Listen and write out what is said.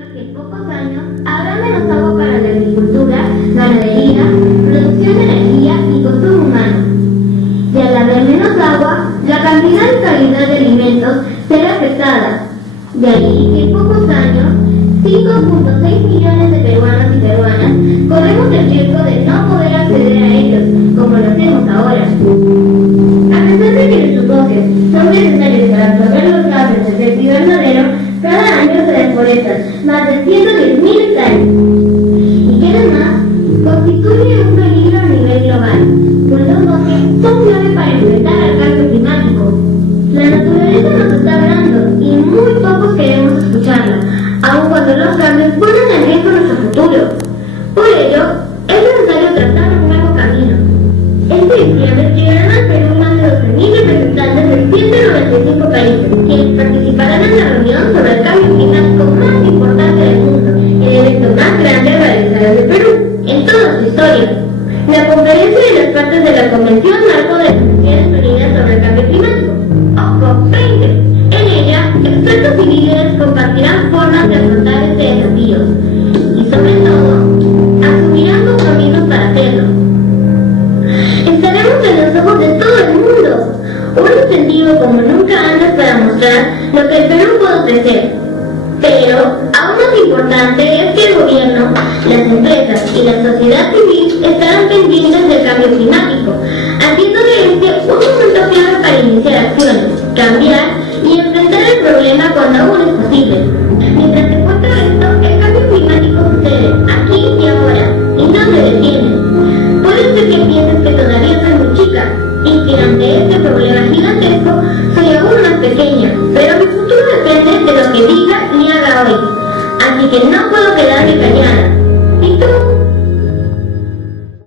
significa que en pocos años habrá menos agua para la agricultura, ganadería, producción de energía y consumo humano. Y al haber menos agua, la cantidad y calidad de alimentos será afectada. De ahí que en pocos años, 5.6 millones de peruanos y peruanas corremos el riesgo de no poder acceder a ellos, como lo hacemos ahora. A pesar de que nuestros bosques son necesarios para absorber los gases de efecto invernadero, cada año se deforestan más de 110.000 hectáreas. Y que además constituye un peligro a nivel global, pues los bosques son clave para enfrentar al cambio climático. La naturaleza nos está hablando y muy pocos queremos escucharla, aun cuando los cambios ponen en riesgo nuestro futuro. Por ello, es necesario trazar un nuevo camino. Este diciembre llegarán al Perú más de 12.000 representantes de 195 países, quienes participarán en la reunión sobre el cambio climático más importante del mundo, el evento más grande realizado en el Perú, en toda su historia. La conferencia de las partes de la Convención Marco de las Naciones Unidas sobre el Cambio Climático, o COP20. En ella, expertos y líderes compartirán formas de afrontar este desafío y, sobre todo, asumirán compromisos para hacerlo. Estaremos en los ojos de todo el mundo, un incentivo como nunca antes para mostrar lo que el Perú puede ofrecer. Pero, aún más importante es que el gobierno, las empresas y la sociedad civil estarán pendientes del cambio climático, haciendo de este un momento clave para iniciar acciones, cambiar y enfrentar el problema cuando aún es posible. Mientras te cuento esto, el cambio climático sucede aquí y ahora, y no se detiene. Puede ser que pienses que todavía soy muy chica, y que ante este problema gigantesco soy aún más pequeña, pero mi futuro depende de lo que diga ni haga hoy. Así que no puedo quedarme callada.